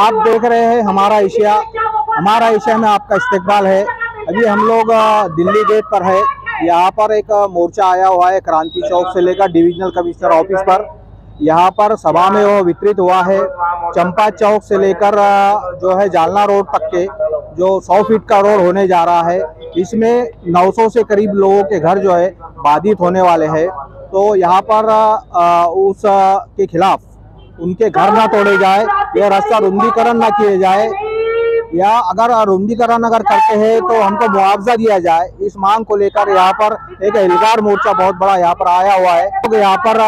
आप देख रहे हैं हमारा एशिया में आपका इस्तकबाल है। अभी हम लोग दिल्ली गेट पर है। यहाँ पर एक मोर्चा आया हुआ है क्रांति चौक से लेकर डिविजनल कमिश्नर ऑफिस पर। यहाँ पर सभा में वो वितरित हुआ है। चंपा चौक से लेकर जो है जालना रोड तक के जो 100 फीट का रोड होने जा रहा है, इसमें 900 से करीब लोगों के घर जो है बाधित होने वाले हैं। तो यहाँ पर उस के खिलाफ उनके घर ना तोड़े जाए, यह रास्ता रुंदीकरण ना किए जाए, या अगर रुंदीकरण अगर करते हैं तो हमको मुआवजा दिया जाए। इस मांग को लेकर यहाँ पर एक एल्गार मोर्चा बहुत बड़ा यहाँ पर आया हुआ है। तो यहाँ पर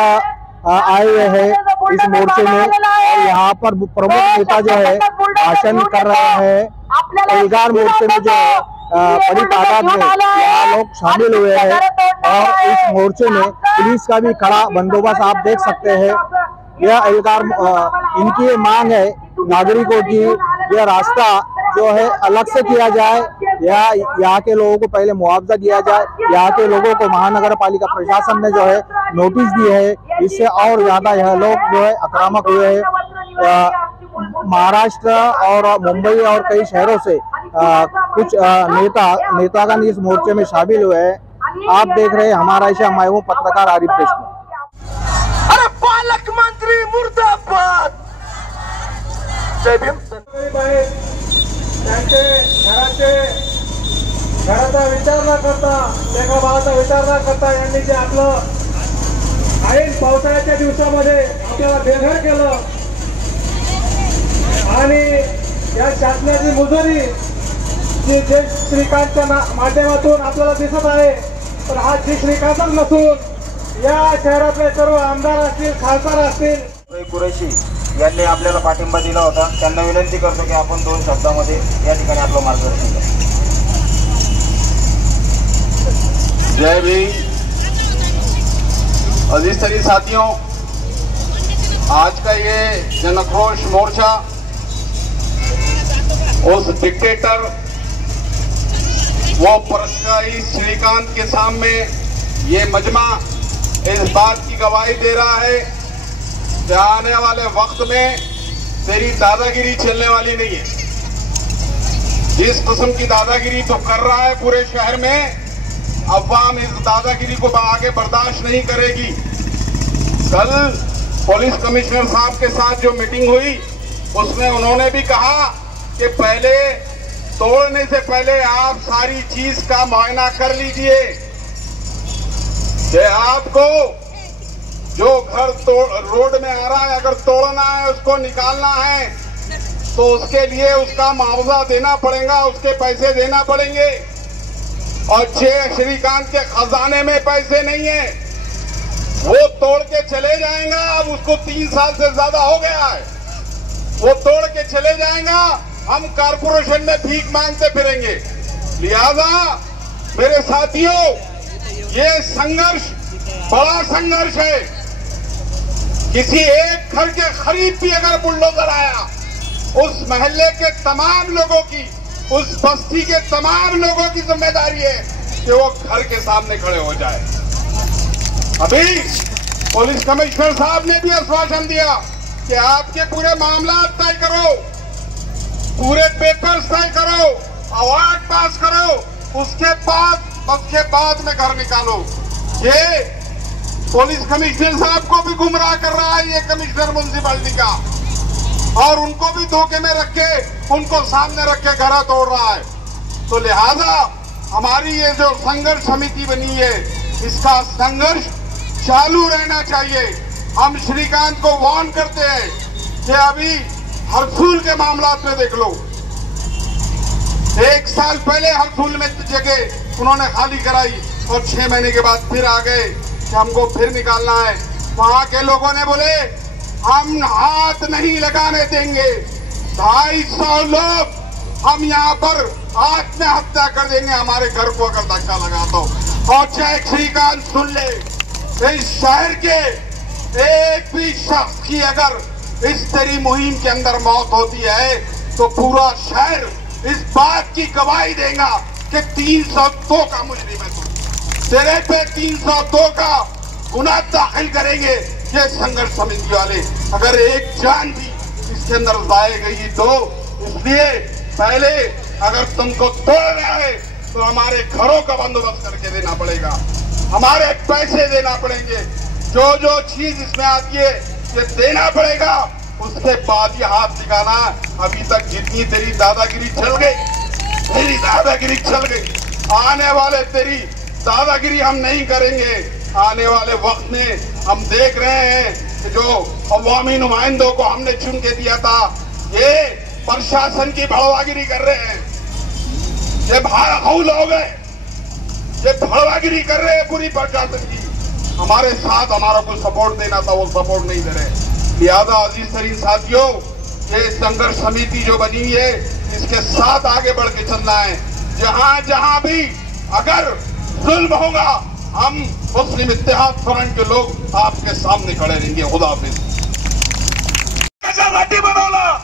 आए हुए हैं इस मोर्चे में, और यहाँ पर प्रमुख नेता जो है भाषण कर रहे हैं। एल्गार मोर्चे में जो है बड़ी तादाद में यहाँ लोग शामिल हुए हैं, और इस मोर्चे में पुलिस का भी कड़ा बंदोबस्त आप देख सकते हैं। यह एल्गार इनकी ये मांग है नागरिकों की, यह रास्ता जो है अलग से किया जाए, या यहाँ के लोगों को पहले मुआवजा दिया जाए। यहाँ के लोगों को महानगर पालिका प्रशासन ने जो है नोटिस दिए है, इससे और ज्यादा यह लोग जो है आक्रामक हुए हैं। महाराष्ट्र और मुंबई और कई शहरों से कुछ नेतागण इस मोर्चे में शामिल हुए हैं। आप देख रहे हैं हमारा एशिया, मैं हूं पत्रकार आरिफ देशमुख। अरे पालक मंत्री मुर्दाबाद। जय भीम। त्यांचे घराचा विचार न करता, एका भावाचा विचार न करता यांनी जे आपलं ऐन पावसाळ्याच्या दिवसामध्ये आपल्याला बेघर केलं, आणि या शासनाची मुजोरी जी जे श्रीकांतच्या माध्यमातून आपल्याला दिसत आहे, तर हा जी श्रीकांतच नसून या शहरातले सर्व आमदार असतील, खासदार असतील, कुरेशी यांनी आपल्याला पाठिंबा दिला होता। त्यांना विनंती करतो की आपण 2 शब्दांमध्ये या ठिकाणी आपलं मार्गदर्शन करा। जय भीम। अधिस्तरी साथियों, आज का ये जनाक्रोश मोर्चा उस डिक्टेटर वो पराक्रमी श्रीकांत के सामने ये मजमा इस बात की गवाही दे रहा है कि आने वाले वक्त में तेरी दादागिरी चलने वाली नहीं है। जिस किस्म की दादागिरी तो कर रहा है पूरे शहर में, अवाम इस दादागिरी को आगे बर्दाश्त नहीं करेगी। कल पुलिस कमिश्नर साहब के साथ जो मीटिंग हुई, उसमें उन्होंने भी कहा कि पहले तोड़ने से पहले आप सारी चीज का मुआयना कर लीजिए, कि आपको जो घर रोड में आ रहा है अगर तोड़ना है, उसको निकालना है, तो उसके लिए उसका मुआवजा देना पड़ेगा, उसके पैसे देना पड़ेंगे। और श्रीकांत के खजाने में पैसे नहीं है, वो तोड़ के चले जाएगा। अब उसको 3 साल से ज्यादा हो गया है, वो तोड़ के चले जाएगा, हम कारपोरेशन में भीख मांगते फिरेंगे। लिहाजा मेरे साथियों, ये संघर्ष बड़ा संघर्ष है। किसी एक घर के करीब भी अगर बुलडोजर आया, उस मोहल्ले के तमाम लोगों की, उस बस्ती के तमाम लोगों की जिम्मेदारी है कि वो घर के सामने खड़े हो जाए। अभी पुलिस कमिश्नर साहब ने भी आश्वासन दिया कि आपके पूरे मामला तय करो, पूरे पेपर्स तय करो, अवार्ड पास करो, उसके बाद में घर निकालो। ये पुलिस कमिश्नर साहब को भी गुमराह कर रहा है ये कमिश्नर म्युनिसिपैलिटी का, और उनको भी धोखे में रख के, उनको सामने रख के घर तोड़ रहा है। तो लिहाजा हमारी ये जो संघर्ष समिति बनी है, इसका संघर्ष चालू रहना चाहिए। हम श्रीकांत को वार्न करते हैं कि अभी हरसूल के मामला में देख लो, 1 साल पहले हरसूल में जगह उन्होंने खाली कराई, और 6 महीने के बाद फिर आ गए कि हमको फिर निकालना है। वहां के लोगों ने बोले हम हाथ नहीं लगाने देंगे, 250 लोग हम यहाँ पर आत्महत्या कर देंगे हमारे घर को अगर धक्का लगा तो। और चाहे श्रीकांत सुन ले, इस शहर के एक भी शख्स की अगर इस तेरी मुहिम के अंदर मौत होती है, तो पूरा शहर इस बात की गवाही देगा कि 302 का मुजरिम है तू, तेरे पे 302 का गुनाह दाखिल करेंगे ये संघर्ष समिति वाले। अगर एक जान भी इसके अंदर जाएगी। तो इसलिए पहले अगर तुमको तोड़ना है तो हमारे घरों का बंदोबस्त करके देना पड़ेगा, हमारे पैसे देना पड़ेंगे, जो जो चीज इसमें आती है ये देना पड़ेगा, उसके बाद ये हाथ दिखाना। अभी तक जितनी तेरी दादागिरी चल गई, आने वाले तेरी दादागिरी हम नहीं करेंगे। आने वाले वक्त में हम देख रहे हैं कि जो अवामी नुमाइंदों को हमने चुन के दिया था, ये प्रशासन की भड़वागिरी कर रहे हैं, ये भाड़ाऊ लोग हैं, ये भड़वागिरी कर रहे हैं पूरी प्रशासन की। हमारे साथ हमारा को सपोर्ट देना था, वो सपोर्ट नहीं दे रहे। लिहाजा अजीज तरीन साथियों, ये संघर्ष समिति जो बनी है इसके साथ आगे बढ़ के चलना है। जहां जहां भी अगर जुल्म होगा, हम मुस्लिम इत्तेहाद फ्रंट के लोग आपके सामने खड़े रहेंगे। खुदा हाफिज। कशासाठी बनवलं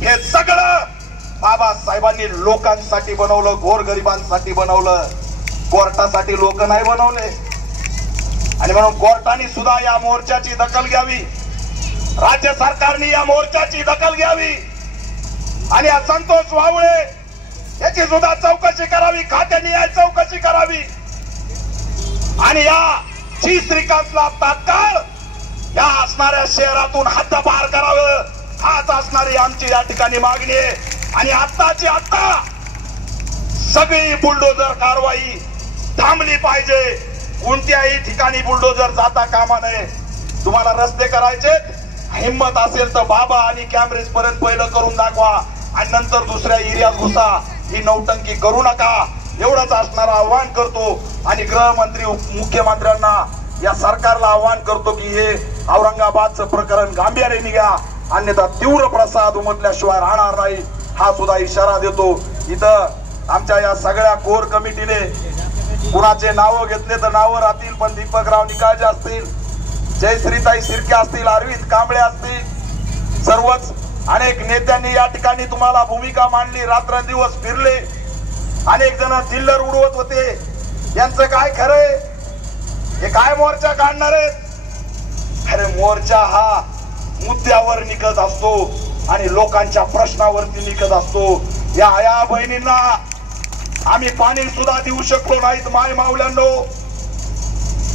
हे सगळं? बाबासाहेबांनी लोकांसाठी बनवलं, गोरगरिबांसाठी बनवलं, कोर्टासाठी लोक नाही बनवले। आणि म्हणून कोर्टाने सुद्धा या मोर्चाची दखल घ्यावी, राज्य सरकारने या मोर्चाची दखल घ्यावी आणि संतोष वावळे याची सुद्धा चौकशी करावी, खात्याने चौकशी करावी आणि या श्रीकांतला तात्काळ या असणाऱ्या शहरातून हद्दपार करावं, हाच असणारी आमची या ठिकाणी मागणी आहे। आणि आत्ताची आत्ता सगळी बुलडोजर कारवाई थांबली पाहिजे, कोणत्याही ठिकाणी बुलडोजर जाता कामा नये। तुम्हाला रस्ते करायचे, हिम्मत असेल तर बाबा आणि कॅम्ब्रिज पर्यंत पहिलं करून दाखवा आणि नंतर दुसऱ्या एरियात घुसा, ही नौटंकी करू नका, एवढंच असणारं आव्हान करतो। आणि गृहमंत्री मुख्यमंत्र्यांना या सरकारला आव्हान करतो की हे औरंगाबादचं प्रकरण गांभीर्याने घ्या, अन्यथा तीव्र प्रसाद उमटल्याशिवाय राहणार नाही, हा सुद्धा इशारा देतो। इथं आमच्या या सगळ्या कोर कमिटीने कुणाचे नाव घेतले तर नावं राहतील, पण दीपकराव निकाळजे असतील, जयश्रीताई शिर्के असतील, अरविंद कांबळे असतील, सर्वच अनेक नेत्यांनी या ठिकाणी तुम्हाला भूमिका मांडली, रात्रंदिवस फिरले, अनेक जण चिल्लर उडवत होते। यांचं काय खरंय? हे काय मोर्चा काढणार आहेत? अरे मोर्चा हा मुद्द्यावर निघत असतो आणि लोकांच्या प्रश्नावरती निघत असतो। या आया बहिणींना आम्ही पाणी सुद्धा देऊ शकलो नाहीत, माय मावल्यांनो,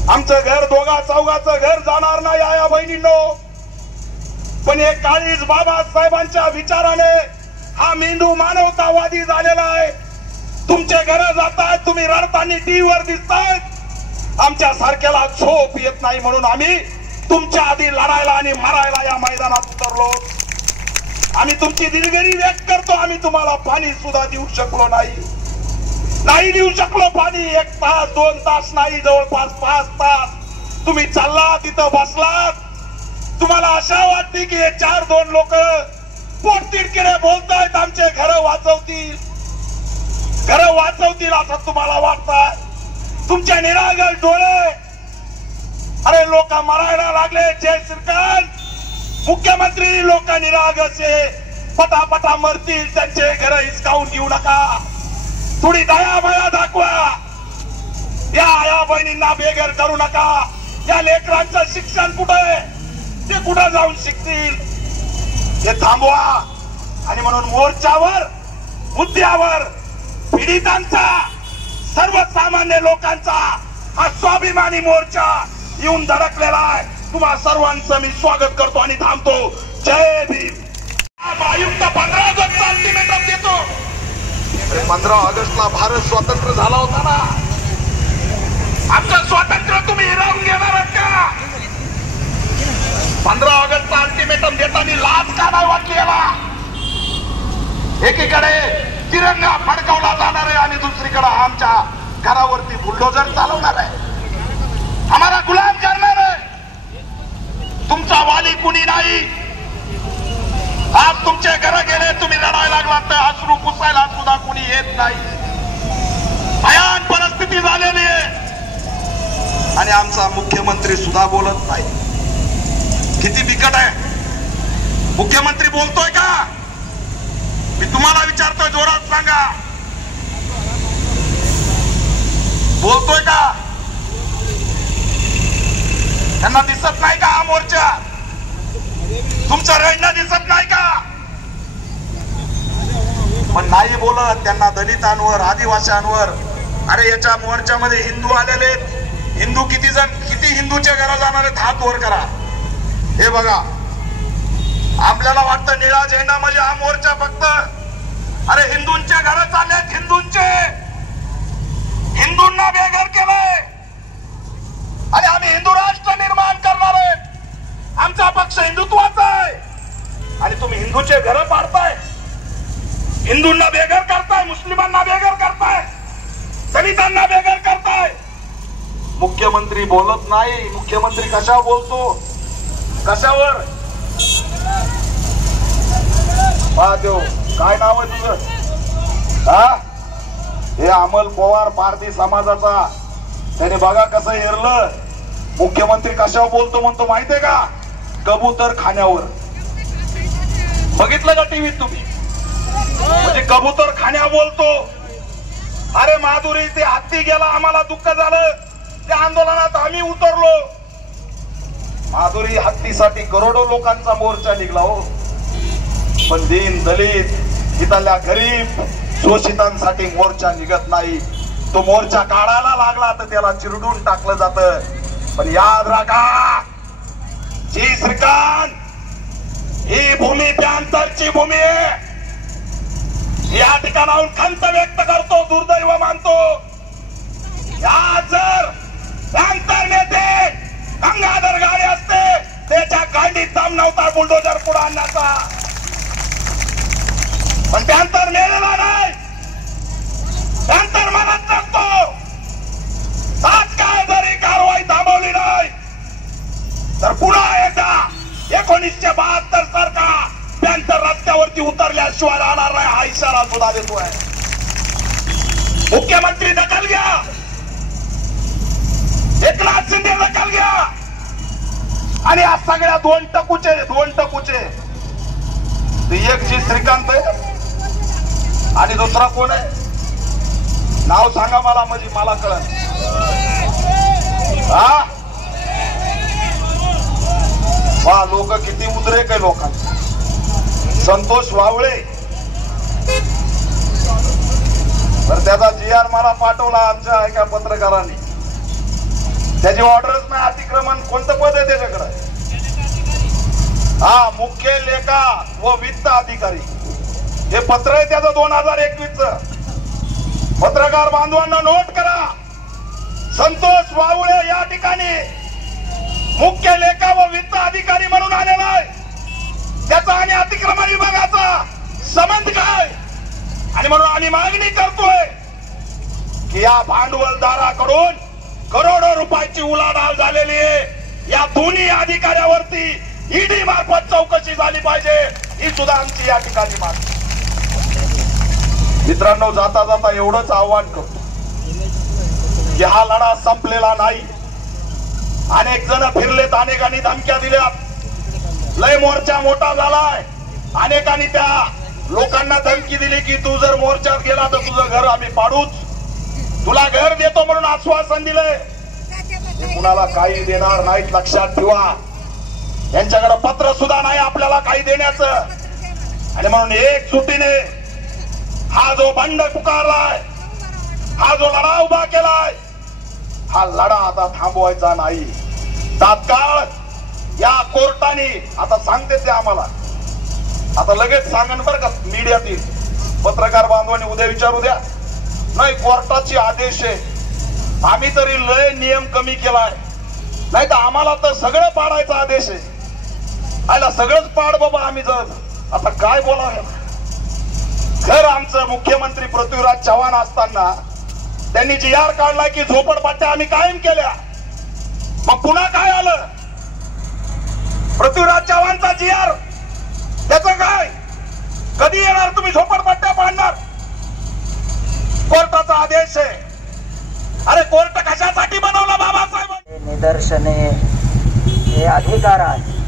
आमचं घर दोघा चौघाचं घर जाणार नाही आया बहिणींनो, पण हे काळीज बाबासाहेबांच्या विचाराने हा मेंदू मानवतावादी झालेला आहे। तुमचे घर जातात, तुम्ही रडताना टीव्हीवर दिसतात, आमच्या सारख्याला झोप येत नाही, म्हणून आम्ही तुमच्या आधी लढायला आणि मारायला या मैदानात उतरलो। आम्ही तुमची दिलगिरी व्यक्त करतो, आम्ही तुम्हाला पाणी सुद्धा देऊ शकलो नाही देऊ शकलो पाणी। 1 तास 2 तास नाही, जवळपास 5 तास तुम्ही चालला, तिथं बसलात, तुम्हाला आशा वाटते की हे 4-2 लोक पोटतिडकीने बोलतायत, आमचे घर वाचवतील असं तुम्हाला वाटतं। तुमच्या निरागल डोळे, अरे लोक मरायला लागले, जय श्रीकांत मुख्यमंत्री, लोक निरागसे पटापटा मरतील, त्यांचे घर हिसकावून घेऊ नका, थोडी दया माया दाखवा, या आया बहिणींना बेघर करू नका। या लेकरांचं शिक्षण कुठे, ते कुठं जाऊन शिकतील, हे थांबवा। आणि म्हणून मोर्चावर, मुद्द्यावर पीडितांचा, सर्वसामान्य लोकांचा हा स्वाभिमानी मोर्चा येऊन धडकलेला आहे। तुम्हा सर्वांचं मी स्वागत करतो आणि थांबतो। जय भीम। आयुक्त 15 ऑगस्टचा अल्टिमेटम देतो। 15 ऑगस्टला भारत स्वतंत्र झाला होता ना, आमचं स्वातंत्र्य तुम्ही हिरावून घेणार आहात का? 15 ऑगस्टचा अल्टिमेटम देताना लाज का नाही वाटली याला? एकीकडे तिरंगा फडकवला जाणार आहे आणि दुसरीकडे आमच्या घरावरती बुलडोजर चालवणार आहे, आम्हाला गुलाम करणार आहे। तुमचा वाली कुणी नाही, आज तुमचे घर गेले, तुम्ही रडायला लागलात तर अश्रू पुसायला सुद्धा कुणी येत नाही। भयान परिस्थिती झालेली आहे आणि आमचा मुख्यमंत्री सुद्धा बोलत नाही। किती बिकट आहे। मुख्यमंत्री बोलतोय का? मी तुम्हाला विचारतोय, जोरात सांगा, बोलतोय का? त्यांना दिसत नाही का हा मोर्चा? तुमचं रडणं दिसत नाही का? पण नाही बोलत त्यांना दलितांवर, आदिवासींवर. अरे याच्या मोर्चामध्ये हिंदू आलेले. हिंदू किती हिंदूच्या घरा जाणार आहेत? हात वर करा. हे बघा, आपल्याला वाटतं निळा झेंडा म्हणजे हा मोर्चा फक्त. अरे हिंदूंचे घर चाललेत. हिंदूंना बेघर केलंय. आणि आम्ही हिंदू राष्ट्र निर्माण करणार आहे. आमचा पक्ष हिंदुत्वाचा आहे. आणि तुम्ही हिंदूचे घर पाडताय, हिंदूंना बेघर करताय, मुस्लिमांना बेघर करताय, दलितांना बेघर करताय. मुख्यमंत्री बोलत नाही. मुख्यमंत्री कशावर बोलतो? कशावर? देव काय नाव आहे तुझं? हा, हे अमल पवार पारधी समाजाचा. त्याने बघा कसं हेरलं. मुख्यमंत्री कशावर बोलतो म्हणतो माहितीये का? कबूतर खाण्यावर. बघितलं का टीव्हीत तुम्ही? म्हणजे कबूतर खाण्यावर बोलतो. अरे माधुरी, ते हत्ती गेला, आम्हाला दुःख झालं. त्या आंदोलनात आम्ही उतरलो. माधुरी हत्तीसाठी करोडो लोकांचा मोर्चा निघला हो. पण दीन दलित, इथल्या गरीब शोषितांसाठी मोर्चा निघत नाही. तो मोर्चा काढायला लागला तर त्याला चिरडून टाकलं जातं. पण याद राखा, जी श्रीकांत, ही भूमी प्यांतरची भूमी आहे. या ठिकाणाहून खंत व्यक्त करतो, दुर्दैव मानतो. या जर प्यांतर नेते गंगाधर गाडे असते, त्याच्या गाडीत दम नव्हता बुलडोजर पुढे आणण्याचा. पण प्यांतर मिळालेला नाही. प्यांतर म्हणत नसतो. तात्काळ जरी कारवाई थांबवली नाही तर पुन्हा एकदा 1972 सारखा प्यांतर रस्त्यावरती उतरल्याशिवाय राहणार नाही, हा इशारा सुद्धा देतोय. मुख्यमंत्री दखल घ्या. एकनाथ शिंदे दखल घ्या. आणि या सगळ्या दोन टकूचे एक जी श्रीकांत आहे आणि दुसरा कोण आहे? नाव सांगा मला, म्हणजे मला कळलं. हा, वा, लोक किती उद्रेक आहे लोकांचे. संतोष वावळे, तर त्याचा GR मला पाठवला आमच्या एका पत्रकारांनी. त्याची ऑर्डरच नाही. अतिक्रमण कोणतं पद आहे त्याच्याकडे? हा, मुख्य लेखा व वित्त अधिकारी. हे पत्र आहे त्याचं 2021च. पत्रकार बांधवांना नोट करा. संतोष वावळे या ठिकाणी मुख्य लेखा व वित्त अधिकारी म्हणून आलेला आहे. त्याचा आणि अतिक्रमण विभागाचा संबंध काय? आणि म्हणून आम्ही मागणी करतोय की या भांडवलदाराकडून करोडो रुपयाची उलाढाल झालेली आहे. या दोन्ही अधिकाऱ्यावरती ईडी मार्फत चौकशी झाली पाहिजे, ही सुद्धा आमची या ठिकाणी मागणी. मित्रांनो, जाता जाता एवढंच आव्हान करतो की हा लढा संपलेला नाही. अनेक जण फिरलेत, अनेकांनी धमक्या दिल्यात. लय मोर्चा मोठा झालाय. अनेकांनी त्या लोकांना धमकी दिली की तू जर मोर्चात गेला तर तुझं घर आम्ही पाडूच, तुला घर देतो म्हणून आश्वासन दिलंय. ते कुणाला काही देणार नाहीत, लक्षात ठेवा. यांच्याकडे पत्र सुद्धा नाही आपल्याला काही देण्याचं. आणि म्हणून एक सुटीने हा जो बंड पुकारलाय, हा जो लढा उभा केलाय, हा लढा आता थांबवायचा नाही. तात्काळ या कोर्टाने आता सांगते ते आम्हाला, आता लगेच सांगन बरं का मीडियातील पत्रकार बांधवांनी, उद्या विचारू द्या. नाही, कोर्टाचे आदेश आहे. आम्ही तरी लय नियम कमी केलाय, नाही तर आम्हाला तर सगळं पाडायचा आदेश आहे. आयला सगळंच पाड बाबा आम्ही. जर आता काय बोलावं. खर आमचं मुख्यमंत्री पृथ्वीराज चव्हाण असताना त्यांनी GR काढलाय की झोपडपट्ट्या आम्ही कायम केल्या. मग पुन्हा काय आलं? पृथ्वीराज चव्हाणचा GR, त्याचं काय? कधी येणार तुम्ही झोपडपट्ट्या पाडणार? कोर्टाचा आदेश आहे. अरे कोर्ट कशासाठी बनवला बाबासाहेब? निदर्शने हे अधिकार आहे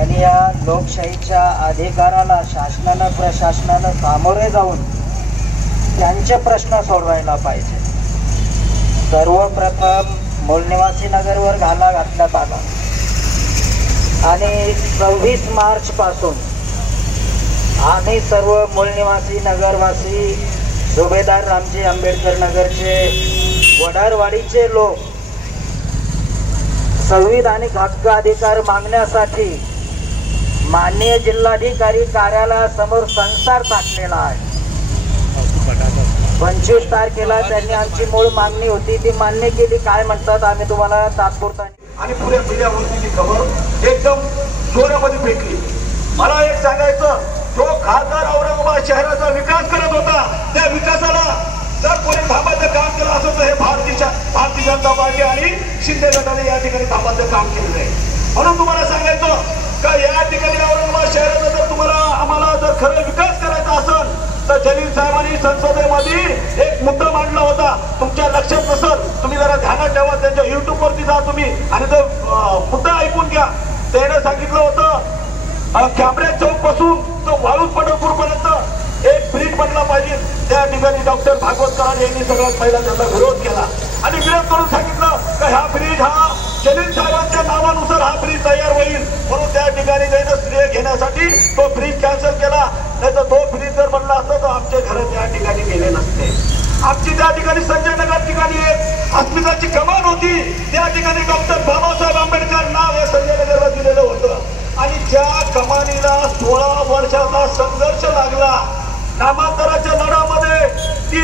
आणि या लोकशाहीच्या अधिकाराला शासनानं प्रशासनानं सामोरे जाऊन त्यांचे प्रश्न सोडवायला पाहिजे. सर्वप्रथम मूलनिवासी नगरवर घाला घातल्यात आला. आणि 26 मार्च पासून आम्ही सर्व मूळ निवासी नगरवासी सुभेदार रामजी आंबेडकर नगरचे वडारवाडीचे लोक संविधानिक हक्क अधिकार मागण्यासाठी माननीय जिल्हाधिकारी कार्यालयासमोर संसार टाकलेला आहे. 25 तारखेला त्यांनी आमची मूळ मागणी होती ती मान्य केली. काय म्हणतात आम्ही तुम्हाला तात्पुरता. आणि पुऱ्या मीडियावरती ती खबर एकदम जोरामध्ये फेकली. मला एक सांगायचं, जो खासदार औरंगाबाद शहराचा विकास करत होता त्या विकासाला जर कोणी थांबायचं काम केलं असं तर हे भारतीय जनता पार्टी आणि शिंदे गटाने या ठिकाणी थांबायचं काम केलेलं आहे. म्हणून तुम्हाला सांगायचं का या ठिकाणी औरंगाबाद शहराचा जर तुम्हाला आम्हाला जर खरं विकास करायचा असेल तर जलील साहेबांनी संसदेमध्ये एक मुद्दा मांडला होता. तुमच्या लक्षात नसेल, तुम्ही जरा ध्यानात ठेवा. त्यांच्या युट्यूब वरती जा तुम्ही आणि तो मुद्दा ऐकून घ्या. त्याने सांगितलं होतं कॅम्ब्रेज चौक पासून तो वाळूज पंढरपूर पर्यंत एक ब्रिज बनला पाहिजे. त्या ठिकाणी डॉक्टर भागवत कराड यांनी सगळ्यात पहिला त्याचा विरोध केला आणि विरोध करून सांगितलं की हा ब्रिज हा जलील साहेबांच्या नावानुसार हा ब्रिज तयार होईल. म्हणून त्या ठिकाणी त्यानं श्रेय घेण्यासाठी तो ब्रिज कॅन्सल केला. नाही तर तो ब्रिज जर बनला असता तर आमचे घर त्या ठिकाणी गेले नसते. आमची त्या ठिकाणी संजय नगर ठिकाणी एक हॉस्पिटलची कमान होती. त्या ठिकाणी डॉक्टर बाबासाहेब आंबेडकर नाव हे संजय नगरला दिलेलं होतं आणि ज्या कमानीला 16 वर्षाचा संघर्ष लागला नामांतराच्या लढ्यामध्ये ती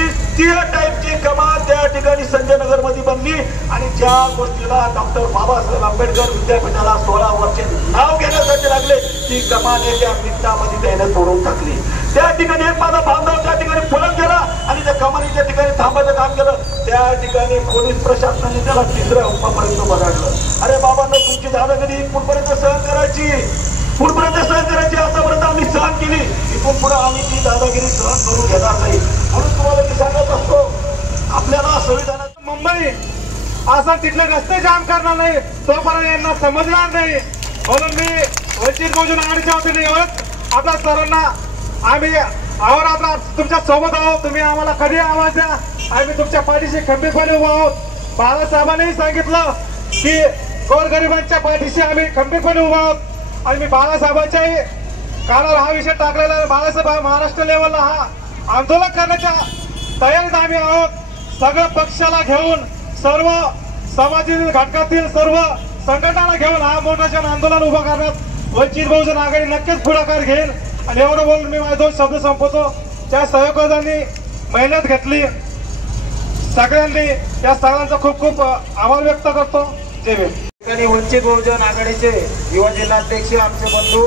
टाईपची कमान त्या ठिकाणी संजय नगर मध्ये बनली आणि ज्या गोष्टीला डॉक्टर बाबासाहेब आंबेडकर विद्यापीठाला 16 वर्षे नाव घेण्यासाठी लागले ती कमान एका मिनिटामध्ये त्याने तोडून टाकली. त्या ठिकाणी एक माझा बांधव त्या ठिकाणी पळून गेला आणि त्या कमानीच्या ठिकाणी थांबायचं काम केलं. त्या ठिकाणी पोलीस प्रशासनाने त्याला 3ऱ्या उपापर्यंत बघाडलं. अरे बाबांना तुमची दादागिरी पुढपर्यंत सहन करायची, आतापर्यंत आम्ही सहन केली, इथून पुढे आम्ही ती दादागिरी सहन करून घेणार नाही. म्हणून तुम्हाला मी सांगत असतो, आपल्याला संविधानात मुंबई असं तिथले रस्ते जाम करणार नाही तोपर्यंत यांना समजणार नाही. म्हणून मी वंचित बहुजन आघाडीच्या वतीने आपल्या सर्वांना आम्ही अहोरात्र तुमच्या सोबत आहोत. तुम्ही आम्हाला कधी आवाज द्या, आम्ही तुमच्या पाठीशी खंबीरपणे उभा आहोत. बाळासाहेबांनी सांगितलं की गोरगरिबांच्या पाठीशी आम्ही खंबीरपणे उभा आहोत आणि मी बाळासाहेबांच्याही कानावर हा विषय टाकलेला आहे. बाळासाहेब महाराष्ट्र लेवलला हा आंदोलन करण्याच्या तयारीत आम्ही आहोत. सगळ्या पक्षाला घेऊन सर्व समाजातील घटकातील सर्व संघटनाला घेऊन हा मोठं आंदोलन उभं करण्यात वंचित बहुजन आघाडी नक्कीच पुढाकार घेईल. आणि एवढं बोलून मी माझे 2 शब्द संपवतो. त्या सहयोगांनी मेहनत घेतली सगळ्यांनी, त्या सगळ्यांचा खूप खूप आभार व्यक्त करतो. जय भीम. वंचित बहुजन आघाडीचे युवा जिल्हाध्यक्ष आमचे बंधू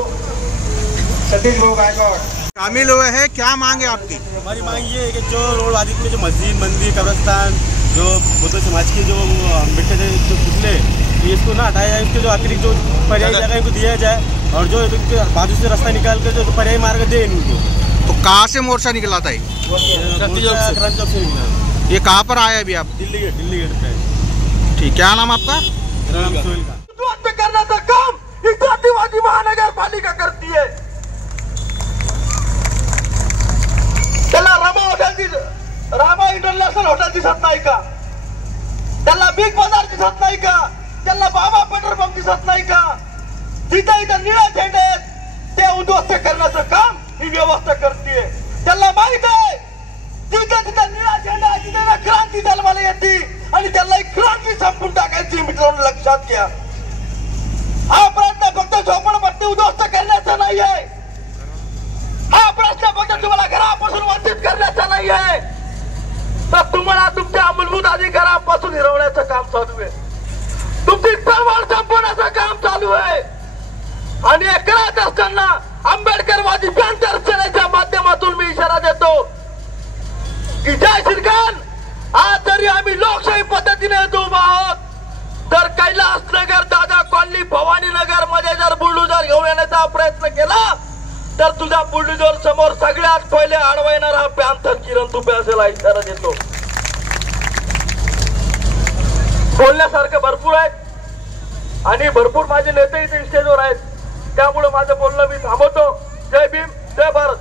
सतीश भाऊ गायकवाड शामिल हुए हैं. क्या मांग है आपकी? हमारी मांग ये है कि जो रोड वादित में जो मस्जिद मंदिर कब्रस्तान जो बौद्ध समाज के जो अम्बेडकर जो पुतले इसको ना हटाया जाए, इसके जो अतिरिक्त जो पर्यायी जगह इनको दिया जाए और जो बाजू से रास्ता निकाल कर जो पर्यायी मार्ग दे इनको. तो कहाँ से मोर्चा निकला था? क्रांति चौक से निकला. ये कहाँ पर आए अभी आप? दिल्ली गेट पे. ठीक, क्या नाम आपका? राम सोहेल का. करण्याचं काम ही जातीवादी महानगरपालिका करतीये. त्याला रामा इंटरनॅशनल हॉटेल दिसत नाही का? त्याला बिग बाजार दिसत नाही का? त्याला बाबा पेट्रोल पंप दिसत नाही का? जिथे इथं निळा झेंडे आहेत ते उद्ध्वस्त करण्याचं काम ही व्यवस्था करतीये. त्याला माहित आहे जिथे तिथं निळा झेंडा तिथे क्रांती जन्माला येते आणि त्याला क्रांती संपून टाकायची. मित्रांनो लक्षात घ्या, हा प्रयत्न फक्त झोपडपट्टी उद्ध्वस्त करण्याचा नाही आहे. हा प्रश्न फक्त तुम्हाला घरापासून वंचित करण्याचा नाही आहे, तर तुम्हाला तुमच्या मूलभूत अधिकारापासून हिरवण्याचं काम चालू आहे. तुमची चळवळ संपवण्याचं काम चालू आहे. आणि हे करत असताना आंबेडकरवादी पॅंथर सेनेच्या माध्यमातून मी इशारा देतो की जय श्रीकांत, आज जरी आम्ही लोकशाही पद्धतीने उभा आहोत, तर कैलास नगर, दादा कॉलनी, भवानी नगर मध्ये जर बुलडोजर घेऊन येण्याचा प्रयत्न केला तर तुझ्या बुलडोजर समोर सगळ्यात पहिले आडवा येणार हा पॅंथर किरण तुपे असेल, इशारा देतो. बोलण्यासारखं भरपूर आहेत आणि भरपूर माझे नेते इथे स्टेजवर आहेत, त्यामुळे माझं बोलणं मी थांबवतो. जय भीम, जय भारत.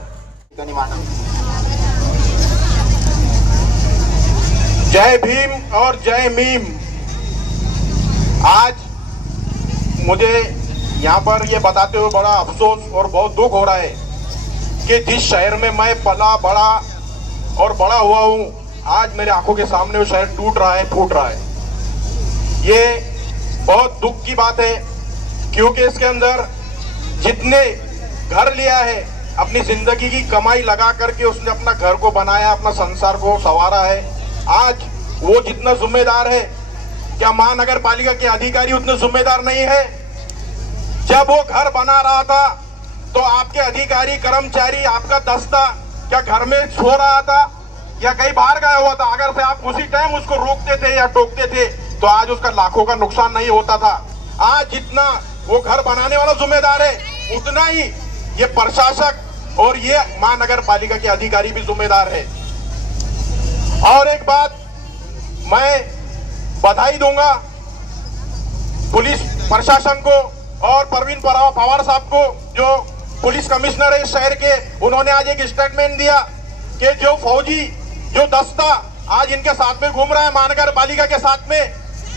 जय भीम और जय मीम. आज मुझे यहाँ पर ये बताते हुए बड़ा अफसोस और बहुत दुख हो रहा है कि जिस शहर में मैं पला बड़ा और बड़ा हुआ हूँ, आज मेरे आंखों के सामने वो शहर टूट रहा है, फूट रहा है। ये बहुत दुख की बात है, क्योंकि इसके अंदर जितने घर लिया है, अपनी जिंदगी की कमाई लगा करके उसने अपना घर को बनाया, अपना संसार को संवारा है, आज वो जितना जिम्मेदार है, क्या महानगर पालिका के अधिकारी उतने जिम्मेदार नहीं है? जब वो घर बना रहा था तो आपके अधिकारी कर्मचारी, आपका दस्ता क्या घर में सो रहा था या कहीं बाहर गया हुआ था? अगर से आप उसी टाइम उसको रोकते थे या टोकते थे तो आज उसका लाखों का नुकसान नहीं होता था। आज जितना वो घर बनाने वाला जिम्मेदार है, उतना ही ये प्रशासक और ये महानगर पालिका के अधिकारी भी जिम्मेदार है। और एक बात मैं बधाई दूंगा पुलिस प्रशासन को और परवीन पवार साहब को, जो पुलिस कमिश्नर है इस शहर के। उन्होंने आज एक स्टेटमेंट दिया कि जो फौजी, जो दस्ता आज इनके साथ में घूम रहा है महानगर पालिका के साथ में,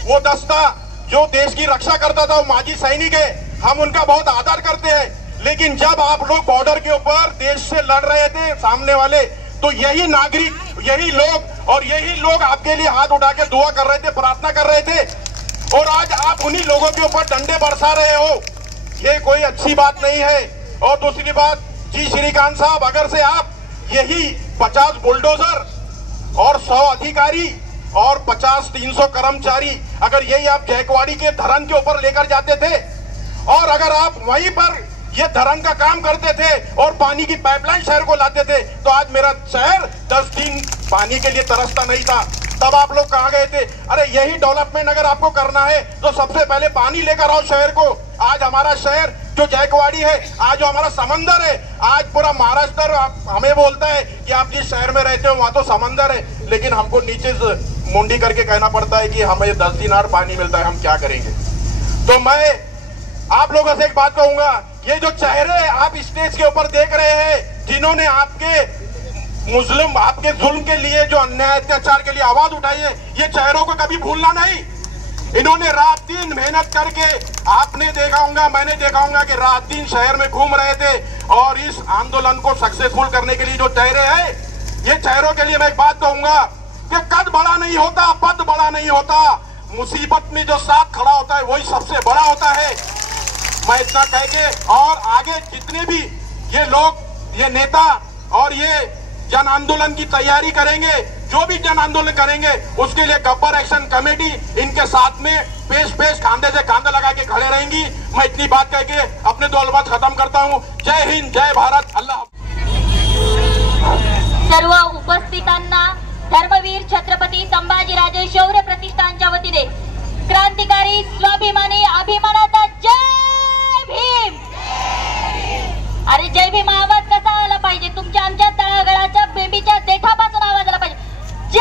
वो दस्ता जो देश की रक्षा करता था, वो माजी सैनिक है, हम उनका बहुत आदर करते हैं। लेकिन जब आप लोग बॉर्डर के ऊपर देश से लड़ रहे थे सामने वाले, तो यही नागरिक, यही लोग और यही लोग आपके लिए हाथ उठा के दुआ कर रहे थे, प्रार्थना कर रहे थे, और आज आप उन्हीं लोगों के ऊपर डंडे बरसा रहे हो। ये कोई अच्छी बात नहीं है। और दूसरी बात, जी श्रीकांत साहब, अगर से आप यही 50 बुलडोजर और 100 अधिकारी और 50-300 कर्मचारी, अगर यही आप जयकवाड़ी के धरन के ऊपर लेकर जाते थे और अगर आप वहीं पर ये धरन का काम करते थे और पानी की पाइपलाइन शहर को लाते थे, तो आज मेरा शहर 10 दिन पानी के लिए तरसता नहीं था। तब आप लोग कहाँ गए थे? अरे यही डेवलपमेंट अगर आपको करना है तो सबसे पहले पानी लेकर आओ शहर को। आज हमारा शहर जो जयकवाड़ी है, आज जो हमारा समंदर है, आज पूरा महाराष्ट्र हमें बोलता है कि आप जिस शहर में रहते हो वहां तो समंदर है, लेकिन हमको नीचे मुंडी करके कहना पड़ता है कि हमें 10 दिनार पानी मिलता है, हम क्या करेंगे? तो मैं आप लोगों से एक बात कहूंगा, ये जो चेहरे आप स्टेज के ऊपर देख रहे हैं, जिन्होंने आपके मुस्लिम, आपके जुल्म के लिए, जो अन्याय अत्याचार के लिए आवाज उठाई है, ये चेहरों को कभी भूलना नहीं। इन्होंने रात दिन मेहनत करके, आपने देखा होगा, मैंने देखा होगा कि रात दिन शहर में घूम रहे थे, और इस आंदोलन को सक्सेसफुल करने के लिए जो चेहरे हैं, ये चेहरों के लिए मैं एक बात कहूंगा कि कद बड़ा नहीं होता, पद बड़ा नहीं होता, मुसीबत में जो साथ खड़ा होता है वही सबसे बड़ा होता है। मैं इतना कह के, और आगे जितने भी ये लोग, ये नेता और ये जन आंदोलन की तैयारी करेंगे, जो भी जन आंदोलन करेंगे, उसके लिए गब्बर एक्शन कमेटी इनके साथ में पेश खांधे से खांधा लगा के खड़े रहेंगी। मैं इतनी बात कह के अपने 2 अलफाज खत्म करता हूं। जय हिंद, जय भारत, अल्लाह। सर्व उपस्थितांना धर्मवीर छत्रपती संभाजीराजे शौर्य प्रतिष्ठानच्या वतीने क्रांतिकारी, स्वाभिमानी, अभिमानाचा जय भीम। अरे जय भीम आवाज कसा आला पाहिजे? तुमच्या आमच्या तळागाळाच्या बेबीच्या देठापासून आवाज आला पाहिजे। जय